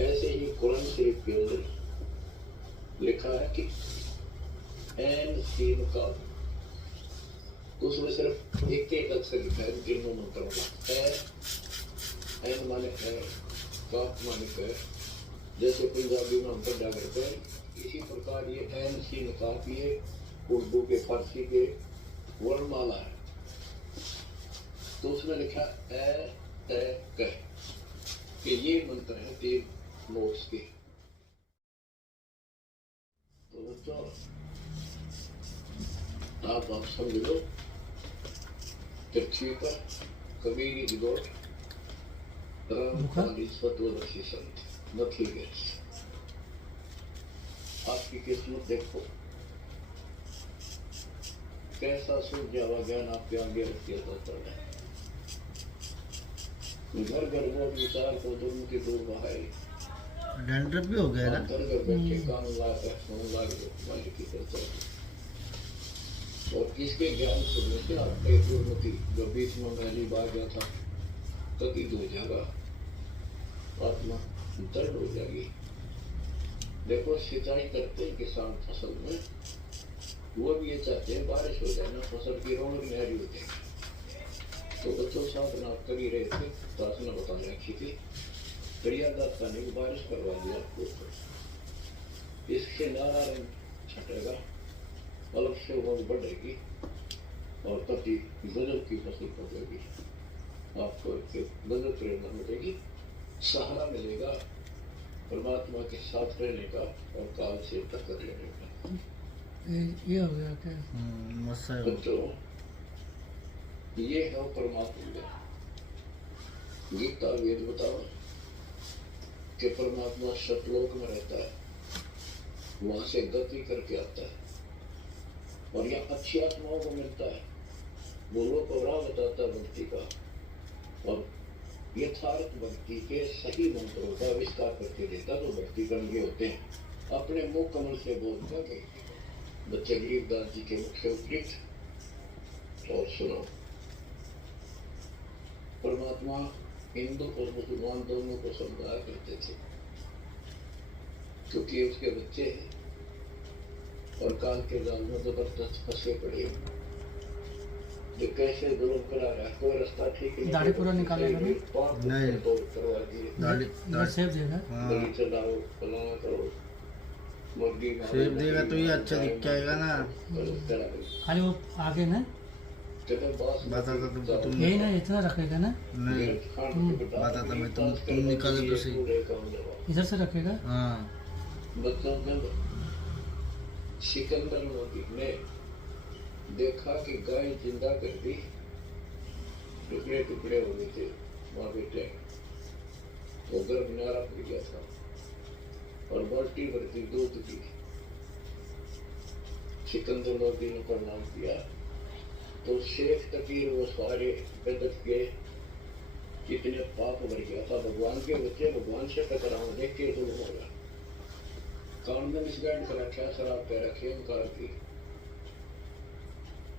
ऐसे ही कुरान शरीफ के अंदर लिखा है कि एन सीन का, उसमें सिर्फ एक एक अक्षर लिखा है तीनों मंत्रों का। एन माने है, काफ माने है। जैसे पंजाबी में हम पढ़ा करते हैं, इसी प्रकार ये एन सीन काफ ये उर्दू के फारसी के वर्णमाला है। तो उसमें लिखा ए ते कह कि ये मंत्र है 3 नोट्स के। तो बच्चों आप समझ लो, पृथ्वी पर कबीर की गोट रामकाली संत नथिंग एल्स। आपकी किस्मत देखो, कैसा सुलझावा ज्ञान आपके आगे रख दिया जाता है। घर घर वो विचार को दोनों की दूर बहाई डैंड्रफ भी हो गया ना। घर घर बैठे काम लाकर फोन लाके मालिक की करता है। और किसके ज्ञान सुनने से आपके गुरुमति जो बीच में गाली बाग गया था कभी हो जाएगा, आत्मा दर्द हो जाएगी। देखो सिंचाई करते हैं किसान फसल में, वो भी ये चाहते हैं बारिश हो जाए ना, फसल की रौनक न्यारी हो जाएगी। तो बच्चों साधना कर ही रहे थे, दासना बताने रखी थी, प्रियादाता ने बारिश करवा दिया आपको। इससे नारायण छटेगा, अलग से उमंग बढ़ेगी और कति गजब की फसल पकेगी। आपको गजब प्रेरणा मिलेगी, सहारा मिलेगा परमात्मा के साथ रहने का और काल से टक्कर लेने का। ये हो गया क्या? बच्चों ये है परमात्मा। गीता वेद बताओ कि परमात्मा सतलोक में रहता है, वहां से गति करके आता है और यहाँ अच्छी आत्माओं को मिलता है, वो लोग को राह बताता है भक्ति का और यथार्थ भक्ति के सही मंत्रों का विस्तार करके देता। तो भक्ति करने होते हैं अपने मुख कमल से बोलता कि बच्चे गरीबदास जी के मुख से उपलित। और सुनो, परमात्मा हिंदू और मुसलमान दोनों को समझाया करते थे, क्योंकि उसके बच्चे हैं और काल के जाल में जबरदस्त फंसे पड़े। जो कैसे जुल्म करा रहा है, कोई रास्ता ठीक नहीं, दाढ़ी पूरा निकालेगा ना? नहीं, करवा दिए, ये सेब देगा। गली चलाओ, फलाना करो, मुर्गी सेब देगा तो ये अच्छा दिख जाएगा ना। खाली वो आगे ना बताता तुम यही ना, इतना रखेगा ना? नहीं बताता मैं, तुम निकाले तो सही। इधर से रखेगा। हाँ बच्चों में सिकंदर लोधी ने देखा कि गाय जिंदा कर दी, टुकड़े टुकड़े हो गए थे वहां बेटे, तो गर्भ नारा पड़ गया था और बाल्टी भरती दूध की। सिकंदर लोधी ने प्रणाम किया तो शेख तकीर वो सारे बेदक के कितने पाप भर गया था। भगवान के बच्चे भगवान से टकराव देख के जुल्म होगा, कान में मिसगाइड कर रखा, शराब पे रखे ओंकार की।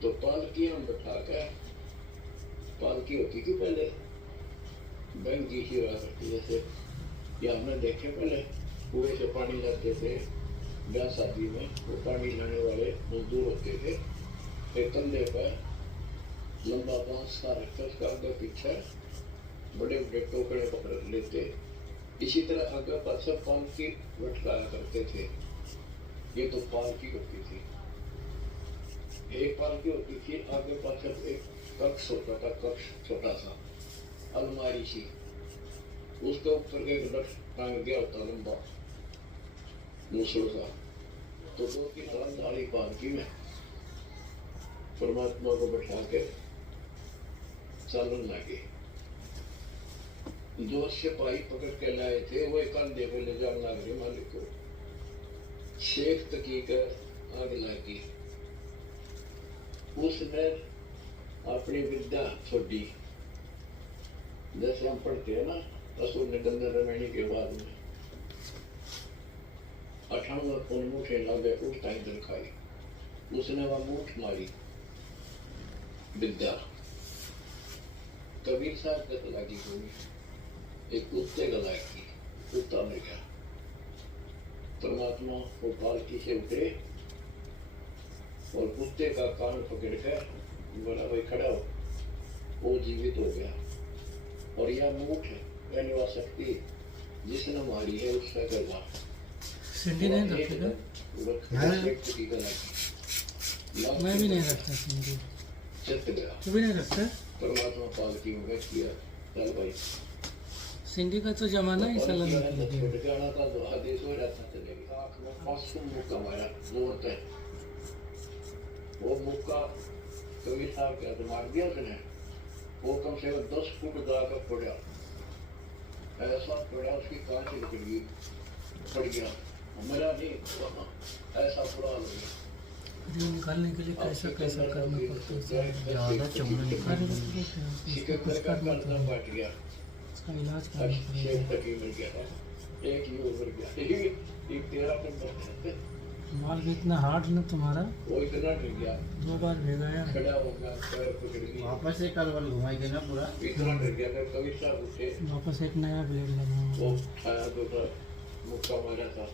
तो पालकी हम बैठा कर, पालकी होती थी पहले बंगी ही हुआ करती, जैसे ये हमने देखे पहले कुएं से पानी लाते थे ब्याह शादी में, वो पानी लाने वाले मजदूर होते थे। एक कंधे पर लंबा बांस का रखकर उसका आगे पीछे बड़े बड़े टोकरे पकड़ लेते, इसी तरह आगे पाछे पालकी लटकाया करते थे। ये तो पालकी होती थी, एक पालकी होती थी, आगे पाछे एक कक्ष होता था, कक्ष छोटा सा अलमारी सी, उसके ऊपर एक लठ टांग गया होता लंबा मुसल सा। तो 2-3 दाढ़ी पालकी में परमात्मा को बैठा के चलन लगे। जो सिपाही पकड़ के लाए थे वो कंधे पे ले जाने लगे मालिक को। शेख तकी कर आग लगी, उसने अपनी विद्या छोड़ी। जैसे हम पढ़ते हैं ना असुर निकंदन रमणी के बाद में 58 मूठे लागे उस टाइम दिन खाई, उसने वह मूठ मारी विद्या। कबीर साहब का लगी कोई एक कुत्ते का लायक की कुत्ता मर गया। परमात्मा वो पालकी से उतरे और कुत्ते का कान पकड़ कर बोला भाई खड़ा हो। वो जीवित हो गया। और यह मूठ है पहलवा शक्ति जिसने मारी है उसका करवा सिंडी नहीं रखते क्या? मैं भी नहीं रखता सिंडी। चत गया। तू भी नहीं रखता? परमात्मा पालकी में बैठ किया चल भाई। सिंडी का तो जमाना ही साला निकल गया। छोड़ के आना था तो आदेश हो जाता चलेगी। आँख में मासूम मुक्का मारा जोर पे। वो मुक्का कभी साहब क्या तो मार दिया उसने। वो कम से कम 10 फुट जाकर पड़ा। ऐसा पड़ा उसकी कांच निकल गई पड़ गया। मरा नहीं ऐसा बुरा हो गया। अरे निकालने के लिए कैसा कैसा करना पड़ता है। ज़्यादा चमड़ा निकाल सिकंदर का गर्दन फट गया। इसका इलाज करना पड़ेगा। शेख तकी मिल गया था। एक ही उभर गया। एक 13 नंबर माल भी इतना हार्ड ना तुम्हारा। वो इतना गिर गया 2 बार भेगाया। खड़ा हो गया पैर पकड़ गई वापस एक करवल घुमाएंगे ना पूरा। इतना गिर गया कि कभी साहब उठे वापस एक नया ब्लेड लगाऊंगा। वो खाया दूसरा मुक्का मारा था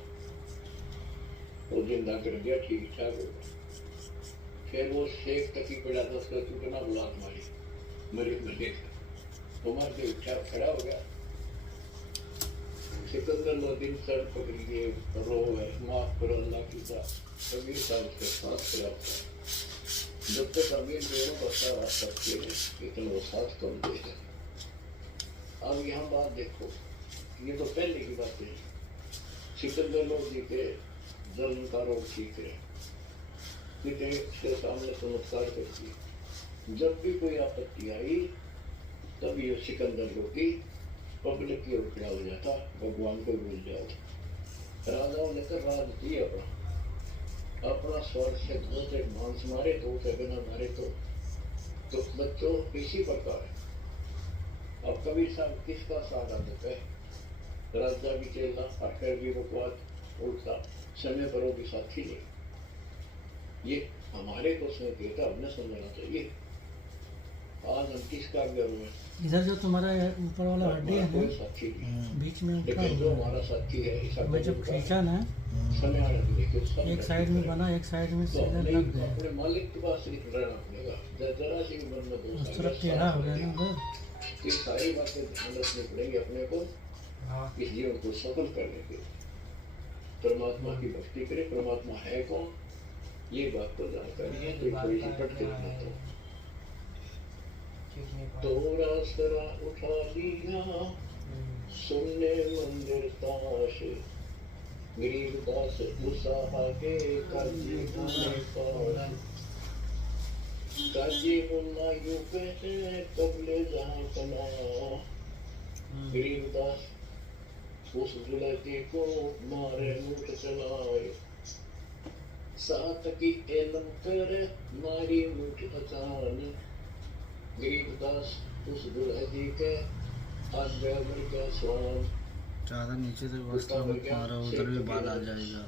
वो जिंदा कर दिया ठीक ठाक हो गया। फिर वो शेख तकी पड़ा था उसका टूटना बुलात मारी मरीज में देख तो मार के उठा खड़ा हो गया। सिकंदर लोदीन सर पकड़ लिए रो गए माफ करो अल्लाह की दा कबीर साहब उसके साथ खड़ा था। जब तक अमीर मेरे बता रहा सकते हैं लेकिन वो साथ कम दे गए। अब यहाँ बात देखो ये तो पहले की बात है। सिकंदर लोदी के जन्म का रोग ठीक है पिता के सामने चमत्कार करती। जब भी कोई आपत्ति आई तब ये सिकंदर लोदी पब्लिक की ओर खड़ा हो जाता भगवान को भूल जाओ। राजाओं ने कर राज दिया अपना स्वर्ग से दो से मांस मारे तो उसे बिना मारे तो बच्चों इसी प्रकार है। अब कबीर साहब किसका सहारा देते हैं? राजा भी चेला और फिर भी बकवाद उल्टा समय पर वो भी साथी नहीं। ये हमारे को उसने देता हमने समझना चाहिए। आज हम किसका गर्व है? इधर जो तुम्हारा ऊपर वाला हड्डी है कोई ना साथी नहीं बीच में उठा लेकिन जो हुआ हमारा साथी है है। मैं जब खींचा ना समय आने को देखिए सब एक साइड में बना एक साइड में तो सीधा अपने लग गया। अपने मालिक के पास सिर्फ रहना पड़ेगा। जरा सी मन में दोष उस तरफ टेढ़ा हो गया ना उधर। ये सारी बातें ध्यान रखनी पड़ेगी अपने को इस जीवन को सफल करने के। परमात्मा की भक्ति करे। परमात्मा है कौन ये बात को जानकारी है तो थोड़ी सी पट के तोरा सरा उठा लिया सुनने मंदिर ताश गरीबदास उसाहा के काजी मुन्ना यू कहे कबले जहाँ कना। गरीबदास उस दुलती को मारे मुठ चलाए सात की एलम कर मारी मुठ अचान। गरीबदास उस दुलहती के आज्ञावर का स्वान। ज़्यादा नीचे से वस्त्र मत मारो उधर भी बाल आ जाएगा।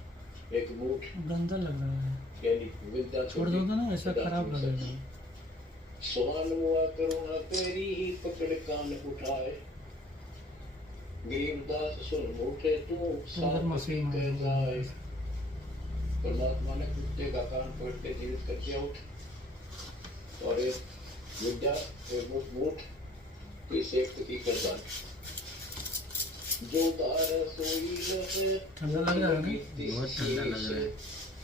एक मुठ गंदा लग रहा है। यानी विद्या छोड़ दो तो ना ऐसा खराब लगेगा। स्वान हुआ करुणा तेरी पकड़ कान उठाए। गरीबदास सुन उठे तू साथ के जाए। परमात्मा ने कुत्ते का कान पकड़ के जीवित कर दिया उठ और एक विद्या मुठ इस एक की करदान जो तार सोई लगे ठंडा लग रहा है ना? बहुत ठंडा लग रहा है।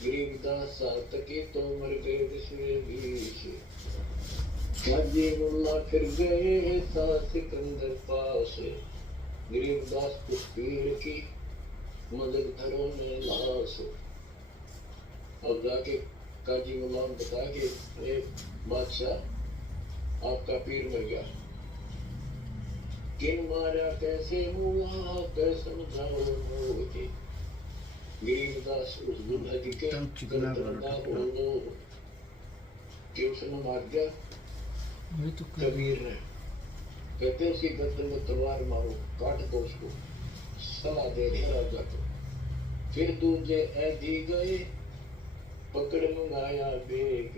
गरीबदास सात की तो मर गए विश्व बीच। काजी मुल्ला फिर गए था सिकंदर पास। गरीबदास कुछ पीड़ की मदद घरों में लाश। अब जाके काजी मुल्ला ने बताया कि एक बादशाह आपका पीर मर गया किन मारा कैसे हुआ कैसे समझाओ मुझे। गरीबदास उस दुल्हन के बोलो कि उसने मार दिया वही तो कबीर ने। कहते उसकी गर्दन में तलवार मारो काट दो उसको। सलाह दे रहे राजा को। फिर दूजे ऐदी गए पकड़ मंगाया बेग।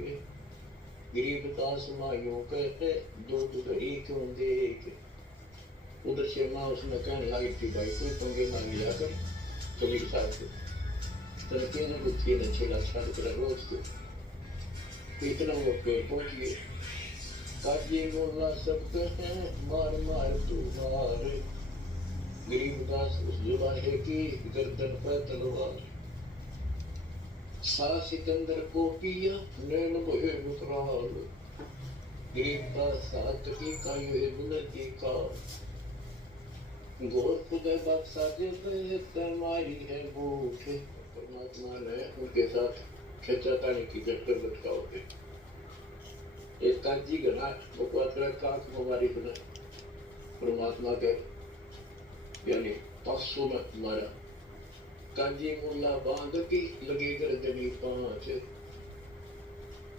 गरीबदास मायूं कहते दूध घड़ी क्यों देख। उधर से माँ उसने कहने लगी थी भाई कोई पंगे ना लिया कर कबीर साहब को तनके ने बुद्धि ने छेड़ा छाड़ कर रोज को इतना वो पेड़ पहुंच गए काजी मोला सब हैं मार मार तू मार गरीबदास उस जुलाहे की गर्दन पर तलवार सा सिकंदर को पिया नैन बोए मुकराल गरीबदास सात की कायु बुलंदी का गोर खुदा बादशाह जे तुम्हारी है बूठ परमात्मा ने उनके साथ खेचातानी की जट्टर लटकाओ पे एक काजी गना बकवास काक हमारी बना परमात्मा के यानी 500 में मारा काजी मुल्ला बांध की लगे गर्दनी 5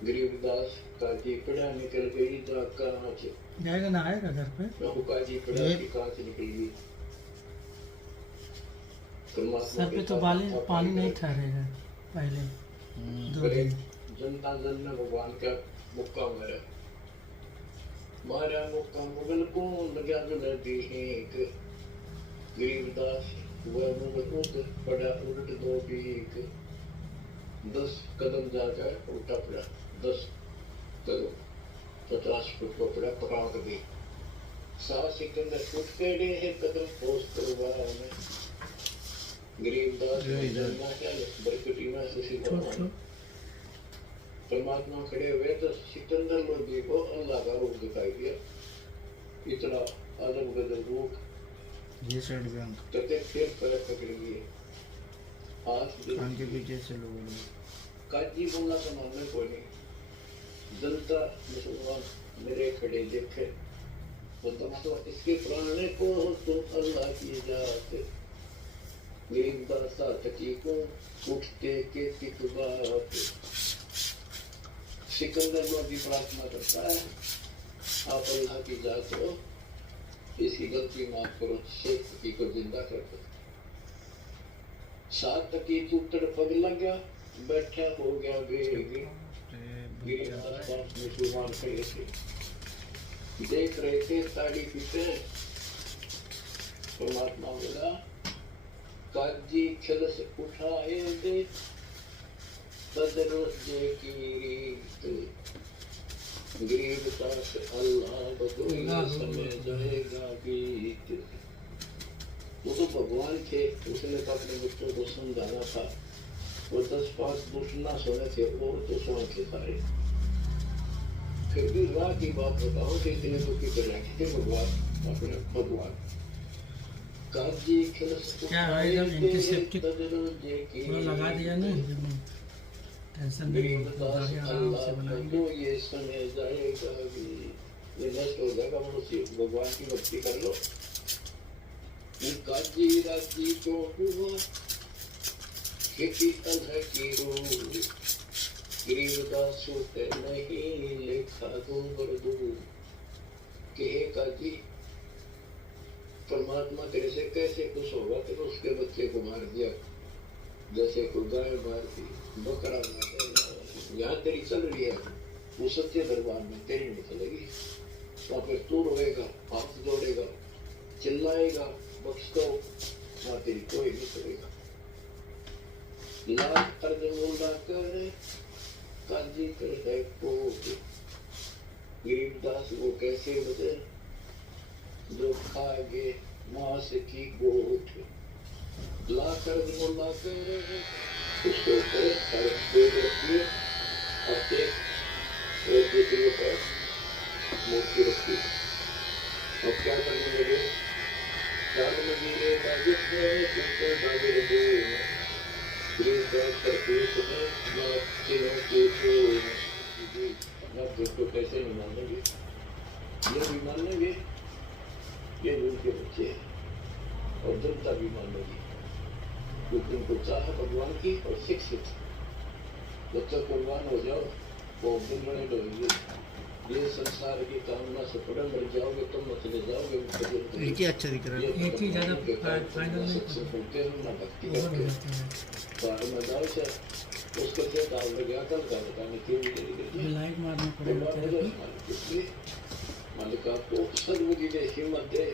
गरीबदास काजी पड़ा निकल गई कांच जाएगा ना आएगा घर पे वो काजी पड़ा की कांच निकल गई सर पे तो पानी नहीं ठहरेगा पहले 2 दिन जनता जन ने भगवान का मुक्का मारा मुक्का मुगल को लगा जो नदी एक गरीबदास वह मुगल पड़ा उलट 2 पीक 10 कदम जाकर उल्टा पड़ा 10 कदम 50 फुट को पड़ा पकाक दी सास सिकंदर उठ के है कदम पोस्ट करवा में गरीबदास जन्मा क्या बरकती में से परमात्मा खड़े हुए तो सिकंदर लोधी को अल्लाह का रूप दिखाई दिया इतना आदम गदर रूप ये साइड पे कहते फिर पैर पकड़ लिए हाथ कान के पीछे से लोग काजी बोला तो मानने को नहीं जनता मुसलमान मेरे खड़े देखे तो इसके प्राण को तुम अल्लाह की जात गरीबदास तकी को उठते के तिकबात सिकंदर लोधी प्रार्थना करता है आप अल्लाह की जात हो इसकी गलती माफ करो शेख तकी को जिंदा कर दो 7 तकी टूटड़ पग लगा बैठा हो गया बेग मुसलमान खड़े थे देख रहे थे ताड़ी पीते परमात्मा बोला काजी खिल से उठाए दे बदरो जे की रीत गरीबदास अल्लाह बदोई समय जाएगा गीत वो तो भगवान थे उसने तो अपने बच्चों को समझाना था वो 10-5 दुष्ट ना सोने थे और तो सोने थे सारे फिर भी राह की बात बताओ कि इतने दुखी कर रहे थे भगवान अपने भगवान काजी खिल क्या है इधर एंटीसेप्टिक थोड़ा लगा दिया ना टेंशन नहीं गाड़ी आराम से बनाएंगे ये समय जाएगा भी ये नष्ट हो जाएगा मनुष्य भगवान की भक्ति कर लो काजी राजी को हुआ खेती अल्लाह की रूह गरीबदास होते नहीं लेखा दूर दूर के काजी परमात्मा तेरे से कैसे खुश होगा कि उसके बच्चे को मार दिया जैसे कोई गाय मार दी बकरा मार दिया यहाँ तेरी चल रही है वो सच्चे दरबार में तेरी नहीं चलेगी वहाँ पर तू रोएगा हाथ जोड़ेगा चिल्लाएगा बख्श दो वहाँ तेरी कोई नहीं चलेगा लाख अर्ज मोला कर काजी कर है को गरीबदास वो कैसे बचे जो खाएंगे मांस की गोट ला कर मोला कर उसके ऊपर सारे पेड़ रखिए और एक दूसरे पर मूर्ति रखी और क्या करने लगे चार महीने का युद्ध है बागे लगे करके तो कैसे नहीं मानेंगे ये भी मान लेंगे ये उनके बच्चे हैं और जनता भी मानेगी क्योंकि उनको चाह भगवान की और शिक्षित जब तक कुर्बान हो जाओ वो दिन बने रहेंगे ये संसार की कामना से पड़े मर जाओगे तुम न चले जाओगे एक ही अच्छा दिख रहा है एक ही ज़्यादा फाइनल नहीं होते हैं ना भक्ति करते हैं बाहर में जाओ से उसके से दाल लगा कल का बताने क्यों लाइट मारना पड़ेगा तेरे को मालिक आपको सदबुद्धि दे हिम्मत दे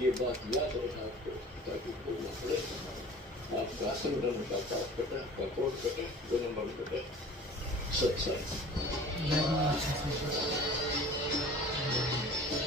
ये बात याद रहे आपको, ताकि भूलना पड़े। आपका संगठन का पाप कटे, आपका कोट कटे, 2 नंबर कटे, सत्संग।